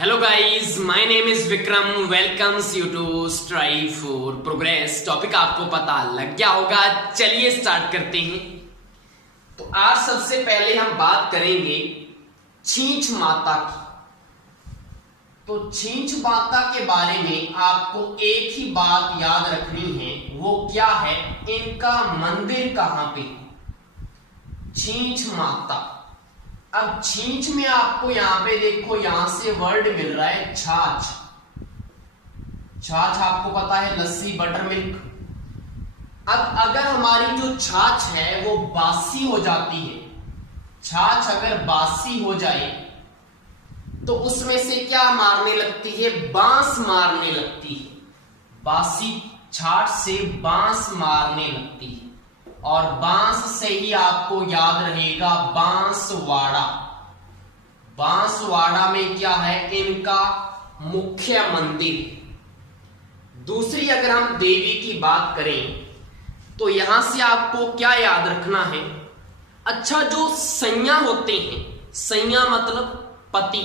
Hello guys, my name is Vikram. Welcomes you to strive for progress. Topic आपको पता लग गया होगा, चलिए स्टार्ट करते हैं। तो आज सबसे पहले हम बात करेंगे छींच माता की। तो छींच माता के बारे में आपको एक ही बात याद रखनी है, वो क्या है, इनका मंदिर कहां पे। छींच माता। अब छींच में आपको यहां पे देखो, यहां से वर्ड मिल रहा है छाछ। छाछ आपको पता है, लस्सी, बटर मिल्क। अब अगर हमारी जो छाछ है वो बासी हो जाती है, छाछ अगर बासी हो जाए तो उसमें से क्या मारने लगती है, बांस मारने लगती है। बासी छाछ से बांस मारने लगती है, और बांस से ही आपको याद रहेगा बांसवाड़ा। बांसवाड़ा में क्या है, इनका मुख्य मंदिर। दूसरी अगर हम देवी की बात करें तो यहां से आपको क्या याद रखना है। अच्छा, जो सैया होते हैं, सैया मतलब पति,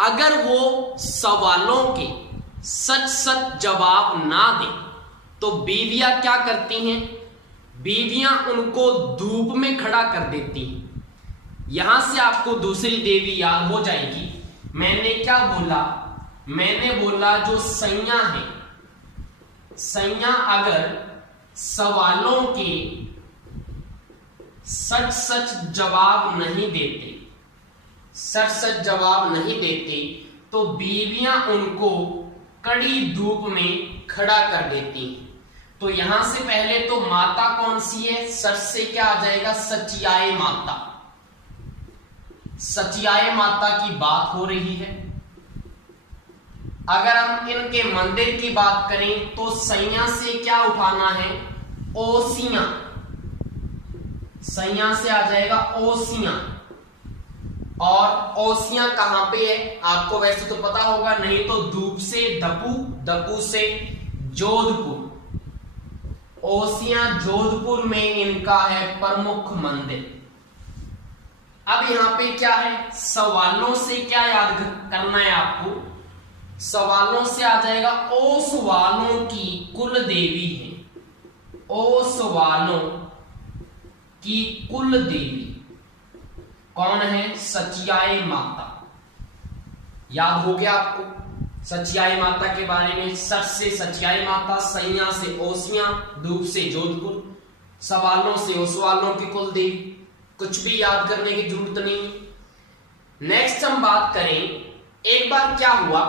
अगर वो सवालों के सच सच जवाब ना दें तो बीवियां क्या करती हैं, बीवियां उनको धूप में खड़ा कर देती हैं। यहां से आपको दूसरी देवी याद हो जाएगी। मैंने क्या बोला, मैंने बोला जो सैया है, सैया अगर सवालों के सच सच जवाब नहीं देते, सच सच जवाब नहीं देते तो बीवियां उनको कड़ी धूप में खड़ा कर देती हैं। तो यहां से पहले तो माता कौन सी है, सच से क्या आ जाएगा, सचियाए माता। सचियाए माता की बात हो रही है। अगर हम इनके मंदिर की बात करें तो सैया से क्या उठाना है, ओसियां। सैया से आ जाएगा ओसियां। और ओसियां कहां पे है, आपको वैसे तो पता होगा, नहीं तो धूप से दपू, दपू से जोधपुर। ओसियां जोधपुर में इनका है प्रमुख मंदिर। अब यहां पे क्या है, सवालों से क्या याद करना है आपको, सवालों से आ जाएगा ओसवालों की कुल देवी है। ओसवालों की कुल देवी कौन है, सचियाए माता। याद हो गया आपको सचियाए माता के बारे में। सच से सचियाए माता, सैया से ओसियां, धूप से जोधपुर, सवालों से ओसवालों की कुल देवी। कुछ भी याद करने की जरूरत नहीं। नेक्स्ट हम बात करें, एक बार क्या हुआ,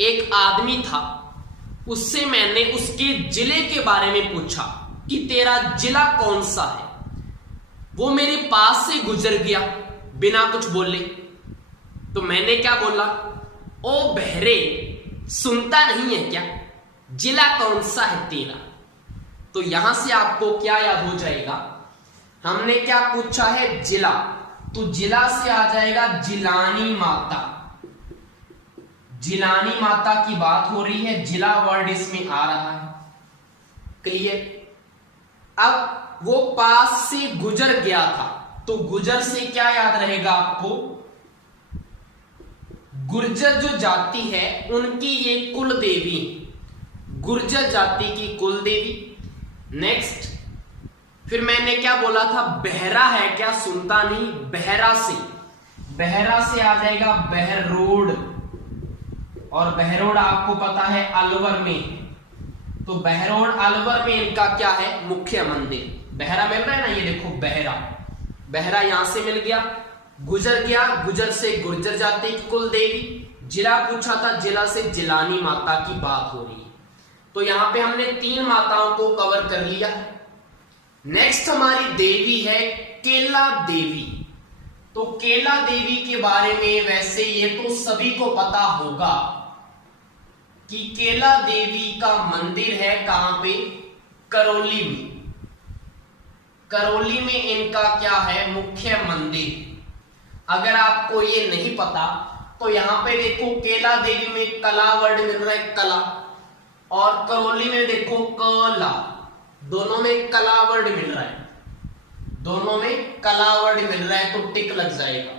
एक आदमी था, उससे मैंने उसके जिले के बारे में पूछा कि तेरा जिला कौन सा है। वो मेरे पास से गुजर गया बिना कुछ बोले। तो मैंने क्या बोला, ओ बहरे, सुनता नहीं है क्या, जिला कौन सा है तेरा। तो यहां से आपको क्या याद हो जाएगा, हमने क्या पूछा है, जिला। तो जिला से आ जाएगा जिलानी माता। जिलानी माता की बात हो रही है, जिला वर्ड इसमें आ रहा है। क्लियर। अब वो पास से गुजर गया था, तो गुजर से क्या याद रहेगा आपको, गुर्जर जो जाति है उनकी ये कुल देवी, गुर्जर जाति की कुल देवी। नेक्स्ट, फिर मैंने क्या बोला था, बहरा है क्या, सुनता नहीं, बहरा से, बहरा से आ जाएगा बहरोड। और बहरोड आपको पता है अलवर में, तो बहरोड अलवर में इनका क्या है, मुख्य मंदिर। बहरा मिल रहा है ना, ये देखो बहरा, बहरा यहां से मिल गया, गुजर गया, गुजर से गुर्जर जाति की कुल देवी। जिला पूछा था, जिला से जिलानी माता की बात हो रही है। तो यहां पे हमने 3 माताओं को कवर कर लिया। नेक्स्ट हमारी देवी है केला देवी। तो केला देवी के बारे में वैसे ये तो सभी को पता होगा कि केला देवी का मंदिर है कहां पे, करौली में। करौली में इनका क्या है, मुख्य मंदिर। अगर आपको ये नहीं पता तो यहां पे देखो, केला देवी में कला वर्ड मिल रहा है, कला, और करौली में देखो कला, दोनों में कला वर्ड मिल रहा है, दोनों में कला वर्ड मिल रहा है, तो टिक लग जाएगा,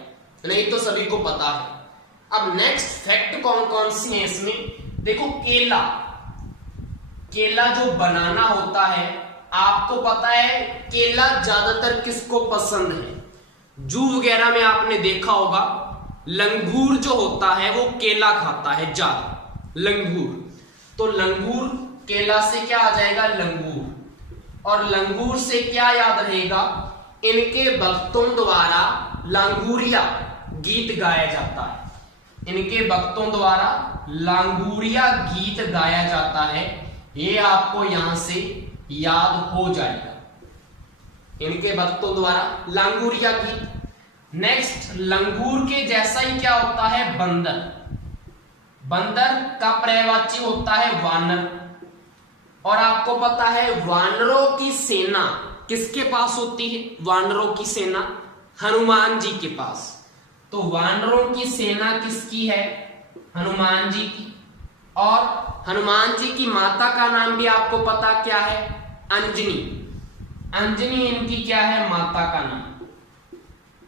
नहीं तो सभी को पता है। अब नेक्स्ट फैक्ट कौन कौन सी है इसमें, देखो केला, केला जो बनाना होता है, आपको पता है केला ज्यादातर किसको पसंद है, जू वगैरह में आपने देखा होगा लंगूर जो होता है वो केला खाता है ज्यादा, लंगूर। तो लंगूर केला से क्या आ जाएगा, लंगूर। और लंगूर से क्या याद रहेगा, इनके भक्तों द्वारा लांगूरिया गीत गाया जाता है, इनके भक्तों द्वारा लांगूरिया गीत गाया जाता है, ये आपको यहां से याद हो जाएगा, इनके भक्तों द्वारा लांगूरिया गीत। नेक्स्ट, लंगूर के जैसा ही क्या होता है, बंदर। बंदर का पर्यायवाची होता है वानर, और आपको पता है वानरों की सेना किसके पास होती है, वानरों की सेना हनुमान जी के पास। तो वानरों की सेना किसकी है, हनुमान जी की। और हनुमान जी की माता का नाम भी आपको पता क्या है, अंजनी। अंजनी इनकी क्या है, माता का नाम।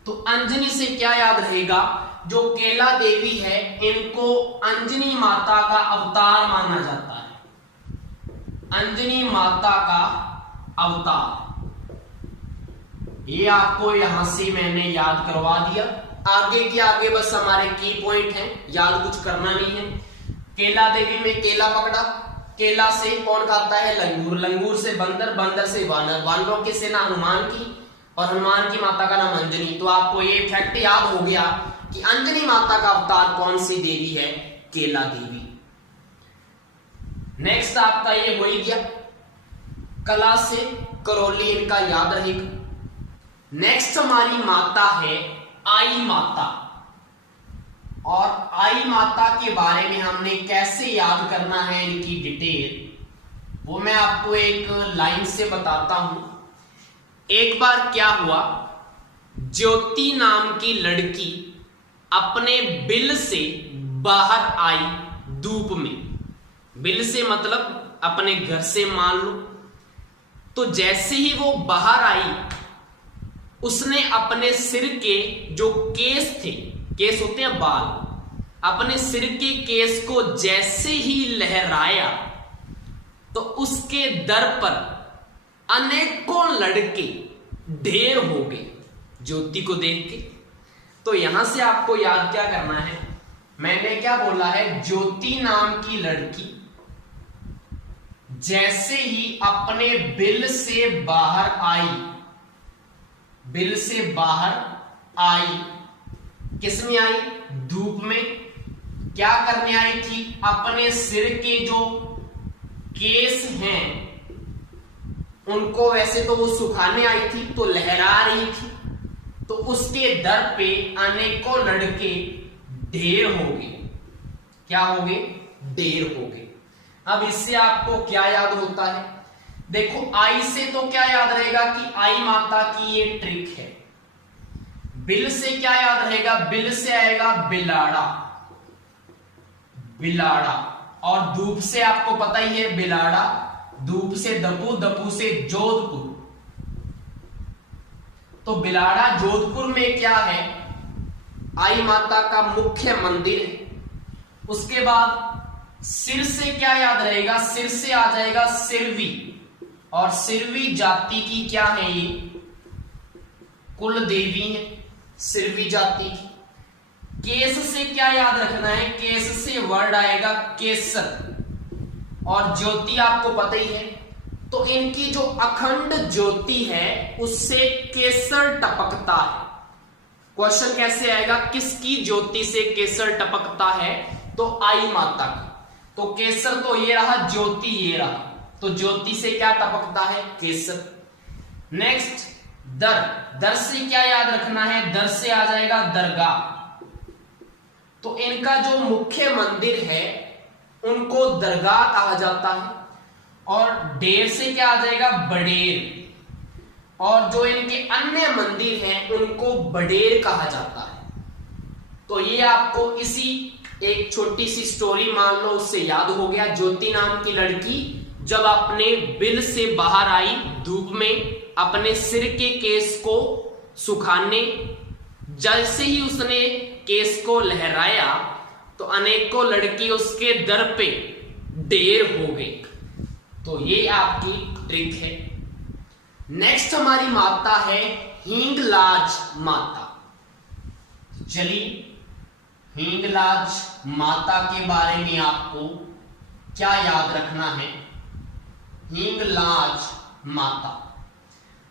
तो अंजनी से क्या याद रहेगा, जो केला देवी है इनको अंजनी माता का अवतार माना जाता है, अंजनी माता का अवतार। ये आपको यहां से मैंने याद करवा दिया। आगे के आगे बस हमारे की पॉइंट हैं, याद कुछ करना नहीं है। केला देवी में केला पकड़ा, केला से कौन खाता है, लंगूर, लंगूर से बंदर, बंदर से वानर, वानरों की सेना हनुमान की, और हनुमान की माता का नाम अंजनी। तो आपको ये फैक्ट याद हो गया कि अंजनी माता का अवतार कौन सी देवी है, केला देवी। नेक्स्ट आपका ये हो ही गया, कला से करौली, इनका याद रहेगा। नेक्स्ट हमारी माता है आई माता, और आई माता के बारे में हमने कैसे याद करना है इनकी डिटेल, वो मैं आपको एक लाइन से बताता हूं। एक बार क्या हुआ, ज्योति नाम की लड़की अपने बिल से बाहर आई धूप में, बिल से मतलब अपने घर से मान लो। तो जैसे ही वो बाहर आई, उसने अपने सिर के जो केस थे, केस होते हैं बाल, अपने सिर के केस को जैसे ही लहराया तो उसके दर पर अनेकों लड़के ढेर हो गए ज्योति को देख के। तो यहां से आपको याद क्या करना है, मैंने क्या बोला है, ज्योति नाम की लड़की जैसे ही अपने बिल से बाहर आई, बिल से बाहर आई, किसमें आई, धूप में। क्या करने आई थी, अपने सिर के जो केस हैं उनको, वैसे तो वो सुखाने आई थी तो लहरा रही थी, तो उसके दर पे अनेकों लड़के ढेर हो गए। क्या हो गए, ढेर हो गए। अब इससे आपको क्या याद होता है, देखो आई से तो क्या याद रहेगा कि आई माता की ये ट्रिक है। बिल से क्या याद रहेगा, बिल से आएगा बिलाड़ा, बिलाड़ा। और धूप से आपको पता ही है बिलाड़ा, धूप से दपू, दपू से जोधपुर। तो बिलाड़ा जोधपुर में क्या है, आई माता का मुख्य मंदिर है। उसके बाद सिर से क्या याद रहेगा, सिर से आ जाएगा सिरवी, और सिरवी जाति की क्या है, ये कुल देवी है सिरवी जाति की। केस से क्या याद रखना है, केस से वर्ड आएगा केसर, और ज्योति आपको पता ही है। तो इनकी जो अखंड ज्योति है उससे केसर टपकता है। क्वेश्चन कैसे आएगा, किसकी ज्योति से केसर टपकता है, तो आई माता की। तो केसर तो ये रहा, ज्योति ये रहा, तो ज्योति से क्या टपकता है, केसर। नेक्स्ट दर, दर से क्या याद रखना है, दर से आ जाएगा दरगाह। तो इनका जो मुख्य मंदिर है उनको दरगाह कहा जाता है। और डेर से क्या आ जाएगा, बडेर, और जो इनके अन्य मंदिर हैं उनको बडेर कहा जाता है। तो ये आपको इसी एक छोटी सी स्टोरी मान लो उससे याद हो गया। ज्योति नाम की लड़की जब अपने बिल से बाहर आई धूप में अपने सिर के केस को सुखाने, जैसे ही उसने केस को लहराया तो अनेकों लड़की उसके दर पे ढेर हो गई। तो ये आपकी ट्रिक है। नेक्स्ट हमारी माता है हिंगलाज माता। चलिए हिंगलाज माता के बारे में आपको क्या याद रखना है। हिंगलाज माता,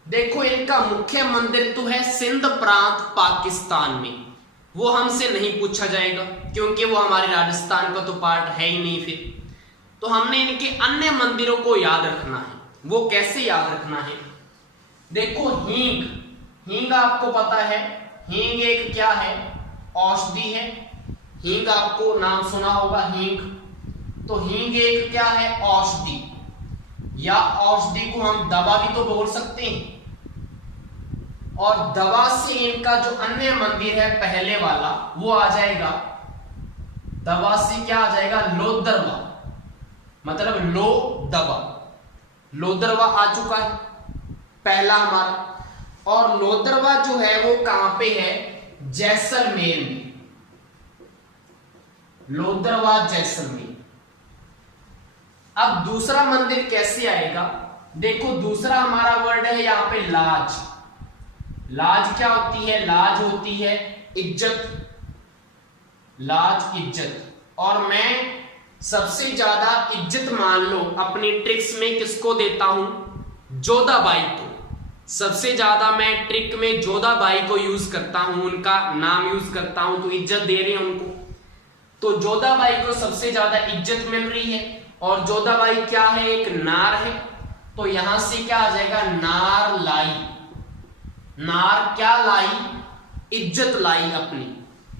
देखो इनका मुख्य मंदिर तो है सिंध प्रांत पाकिस्तान में, वो हमसे नहीं पूछा जाएगा क्योंकि वो हमारे राजस्थान का तो पार्ट है ही नहीं। फिर तो हमने इनके अन्य मंदिरों को याद रखना है। वो कैसे याद रखना है? देखो हींग, हींग आपको पता है, हींग एक क्या है? औषधि है। हींग आपको नाम सुना होगा, हींग। तो हींग एक क्या है? औषधि, या औषधि को हम दवा भी तो बोल सकते हैं। और दवा से इनका जो अन्य मंदिर है पहले वाला, वो आ जाएगा, दवा से क्या आ जाएगा? लोदरवा, मतलब लो दवा, लोदरवा आ चुका है पहला हमारा। और लोदरवा जो है वो कहां पे है? जैसलमेर में। लोदरवा जैसलमेर। अब दूसरा मंदिर कैसे आएगा? देखो दूसरा हमारा वर्ड है यहां पे लाज। लाज क्या होती है? लाज होती है इज्जत, लाज इज्जत। और मैं सबसे ज्यादा इज्जत मान लो अपनी ट्रिक्स में किसको देता हूं? जोधाबाई को। सबसे ज्यादा मैं ट्रिक में जोधाबाई को यूज करता हूं, उनका नाम यूज करता हूं, तो इज्जत दे रहे हैं उनको। तो जोधाबाई को सबसे ज्यादा इज्जत मिल रही है। और जोधाबाई क्या है? एक नार है। तो यहां से क्या आ जाएगा? नार लाई। नार क्या लाई? इज्जत लाई अपनी,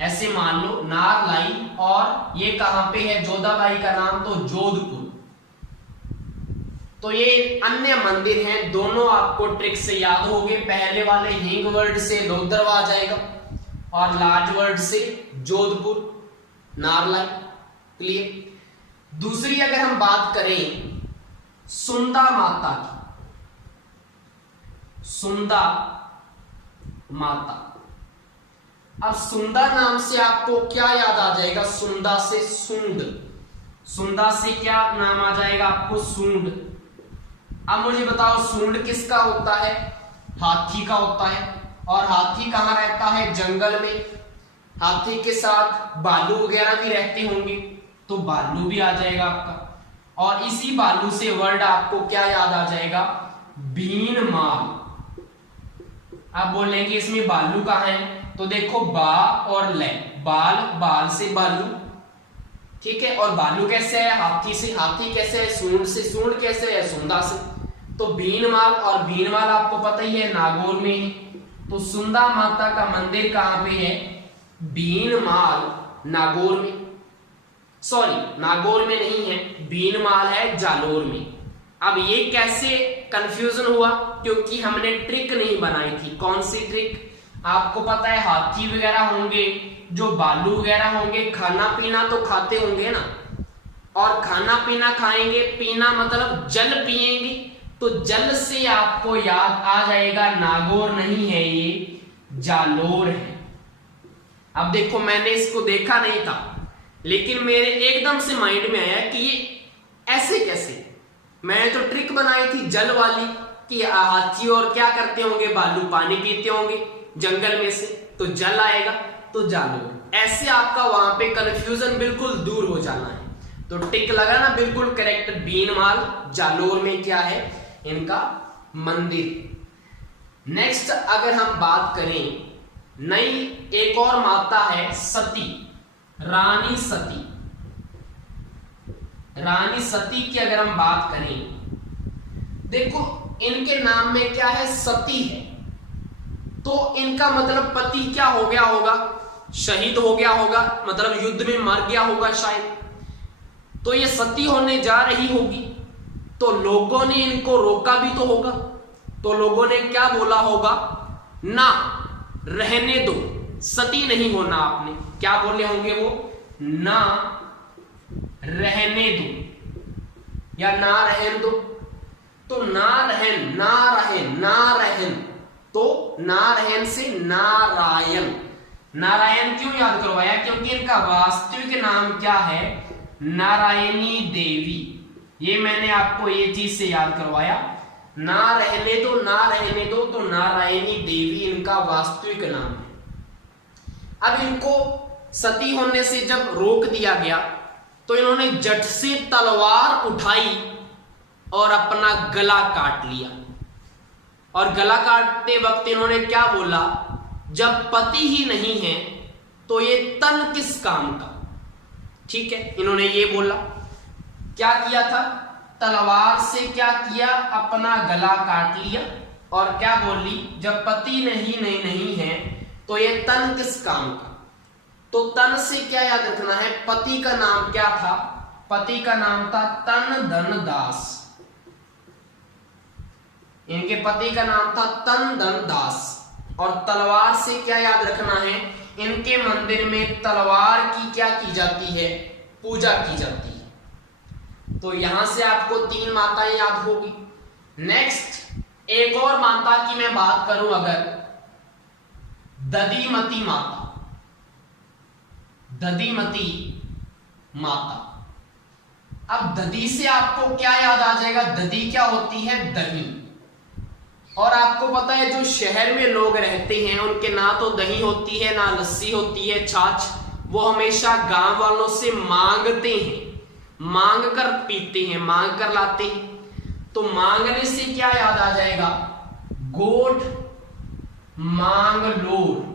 ऐसे मान लो नार लाई। और ये कहां पे है जोधाबाई का नाम? तो जोधपुर। तो ये अन्य मंदिर हैं, दोनों आपको ट्रिक से याद होंगे। पहले वाले हींग वर्ड से लोदरवा आ जाएगा और लाज वर्ड से जोधपुर, नारलाई। क्लियर? दूसरी अगर हम बात करें सुंदा माता की, सुंदा माता। अब सुंदा नाम से आपको क्या याद आ जाएगा? सुंदा से सूंड, सुंदा से क्या नाम आ जाएगा आपको? सूंड। अब मुझे बताओ सूंड किसका होता है? हाथी का होता है। और हाथी कहां रहता है? जंगल में। हाथी के साथ भालू वगैरह भी रहते होंगे, तो भालू भी आ जाएगा आपका। और इसी भालू से वर्ड आपको क्या याद आ जाएगा? भीनमाल। आप बोलेंगे इसमें भालू कहां है? तो देखो बा और ले, बाल, बाल से भालू, ठीक है। और भालू कैसे है? हाथी से। हाथी कैसे है? सूंड से। सूंड कैसे है? सुंदा से। तो भीनमाल, और भीनमाल आपको पता ही है नागौर में है। तो सुंदा माता का मंदिर कहां पे है? भीनमाल, नागौर में। सॉरी, नागौर में नहीं है, भीनमाल है जालोर में। अब ये कैसे कंफ्यूजन हुआ? क्योंकि हमने ट्रिक नहीं बनाई थी। कौन सी ट्रिक? आपको पता है हाथी वगैरह होंगे, जो भालू वगैरह होंगे, खाना पीना तो खाते होंगे ना। और खाना पीना खाएंगे, पीना मतलब जल पिएंगे, तो जल से आपको याद आ जाएगा नागौर नहीं है, ये जालोर है। अब देखो मैंने इसको देखा नहीं था, लेकिन मेरे एकदम से माइंड में आया कि ये ऐसे कैसे। मैंने तो ट्रिक बनाई थी जल वाली कि हाथी और क्या करते होंगे? भालू पानी पीते होंगे जंगल में से, तो जल आएगा, तो जालोर। ऐसे आपका वहां पे कंफ्यूजन बिल्कुल दूर हो जाना है। तो टिक लगा ना, बिल्कुल करेक्ट। भीनमाल जालोर में क्या है? इनका मंदिर। नेक्स्ट अगर हम बात करें, नई एक और माता है सती, रानी सती। रानी सती की अगर हम बात करें, देखो इनके नाम में क्या है? सती है। तो इनका मतलब पति क्या हो गया होगा? शहीद हो गया होगा, मतलब युद्ध में मर गया होगा शायद। तो ये सती होने जा रही होगी, तो लोगों ने इनको रोका भी तो होगा। तो लोगों ने क्या बोला होगा? ना, रहने दो, सती नहीं होना आपने। क्या बोले होंगे वो? ना रहने दो या ना रहन दो। तो ना रहन, ना रहन, ना रहन, तो ना रहन से नारायण, नारायण क्यों याद करवाया? क्योंकि इनका वास्तविक नाम क्या है? नारायणी देवी। ये मैंने आपको ये चीज से याद करवाया। ना रहने दो, ना रहने दो, तो नारायणी देवी इनका वास्तविक नाम है। अब इनको सती होने से जब रोक दिया गया तो इन्होंने जट से तलवार उठाई और अपना गला काट लिया। और गला काटते वक्त इन्होंने क्या बोला? जब पति ही नहीं है तो ये तन किस काम का। ठीक है, इन्होंने ये बोला। क्या किया था? तलवार से क्या किया? अपना गला काट लिया। और क्या बोली? जब पति नहीं है तो ये तन किस काम का। तो तन से क्या याद रखना है? पति का नाम क्या था? पति का नाम था तन धन दास। इनके पति का नाम था तन धन दास। और तलवार से क्या याद रखना है? इनके मंदिर में तलवार की क्या की जाती है? पूजा की जाती है। तो यहां से आपको 3 माताएं याद होगी। नेक्स्ट एक और माता की मैं बात करूं अगर, दधिमती माता। दधिमती माता। अब दधी से आपको क्या याद आ जाएगा? दधी क्या होती है? दही। और आपको पता है जो शहर में लोग रहते हैं उनके ना तो दही होती है, ना लस्सी होती है, छाछ। वो हमेशा गांव वालों से मांगते हैं, मांग कर पीते हैं, मांग कर लाते हैं। तो मांगने से क्या याद आ जाएगा? गोठ मांगलोर।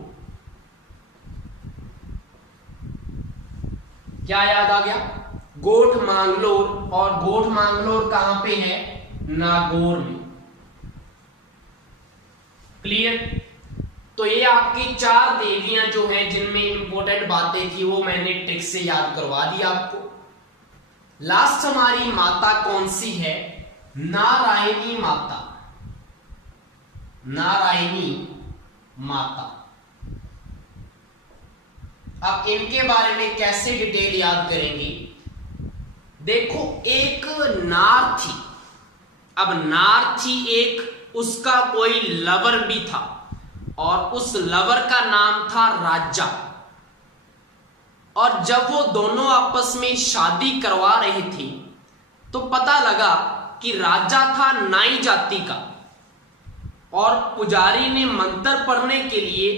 क्या याद आ गया? गोठ मांगलोर। और गोठ मांगलोर कहां पे है? नागौर में। क्लियर? तो ये आपकी 4 देवियां जो हैं जिनमें इंपॉर्टेंट बातें थी वो मैंने ट्रिक से याद करवा दी आपको। लास्ट हमारी माता कौन सी है? नारायणी माता। नारायणी माता। अब इनके बारे में कैसे डिटेल याद करेंगे? देखो, एक नार थी। अब नार थी एक, उसका कोई लवर भी था और उस लवर का नाम था राजा। और जब वो दोनों आपस में शादी करवा रहे थे तो पता लगा कि राजा था नाई जाति का। और पुजारी ने मंत्र पढ़ने के लिए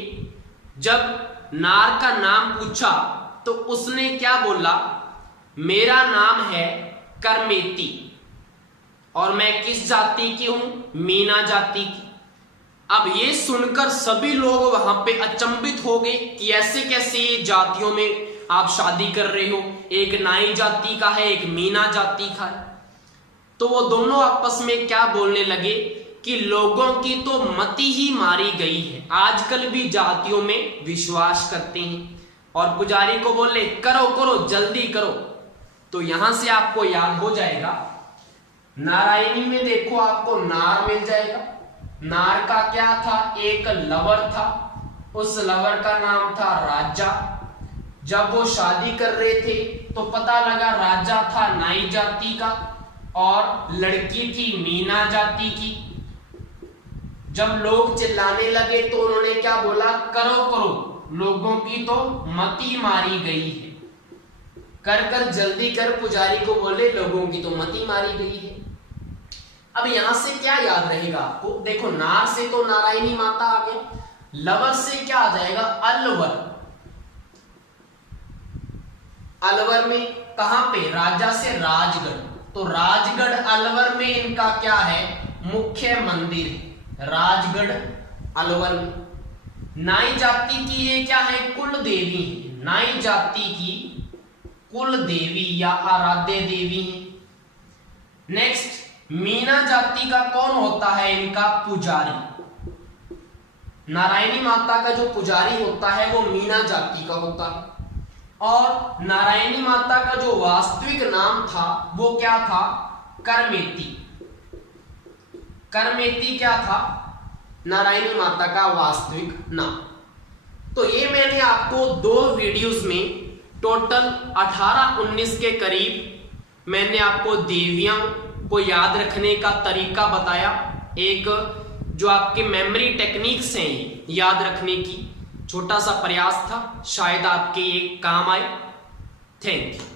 जब नार का नाम पूछा तो उसने क्या बोला? मेरा नाम है करमेती और मैं किस जाति की हूं? मीना जाति की। अब ये सुनकर सभी लोग वहां पे अचंभित हो गए कि ऐसे कैसे जातियों में आप शादी कर रहे हो? एक नाई जाति का है, एक मीना जाति का है। तो वो दोनों आपस में क्या बोलने लगे कि लोगों की तो मति ही मारी गई है। आजकल भी जातियों में विश्वास करते हैं। और पुजारी को बोले करो करो, जल्दी करो। तो यहां से आपको याद हो जाएगा, नारायणी में देखो आपको नार मिल जाएगा। नार का क्या था? एक लवर था। उस लवर का नाम था राजा। जब वो शादी कर रहे थे तो पता लगा राजा था नाई जाति का और लड़की थी मीना जाति की। जब लोग चिल्लाने लगे तो उन्होंने क्या बोला? करो करो, लोगों की तो मति मारी गई है। कर कर जल्दी कर, पुजारी को बोले लोगों की तो मति मारी गई है। अब यहां से क्या याद रहेगा आपको? देखो, नार से तो नारायणी माता आ गया। लवर से क्या आ जाएगा? अलवर। अलवर में कहां पे? राजा से राजगढ़। तो राजगढ़ अलवर में इनका क्या है? मुख्य मंदिर है राजगढ़ अलवर में। नाई जाति की ये क्या है? कुल देवी है। नाई जाति की कुल देवी या आराध्य देवी है। नेक्स्ट, मीना जाति का कौन होता है? इनका पुजारी। नारायणी माता का जो पुजारी होता है वो मीना जाति का होता है। और नारायणी माता का जो वास्तविक नाम था वो क्या था? करमेती। करमेती क्या था? नारायणी माता का वास्तविक नाम। तो ये मैंने आपको 2 वीडियोस में टोटल 18-19 के करीब मैंने आपको देवियां को याद रखने का तरीका बताया। एक जो आपके मेमोरी टेक्निक्स हैं याद रखने की, छोटा सा प्रयास था, शायद आपके ये काम आए। Thank you.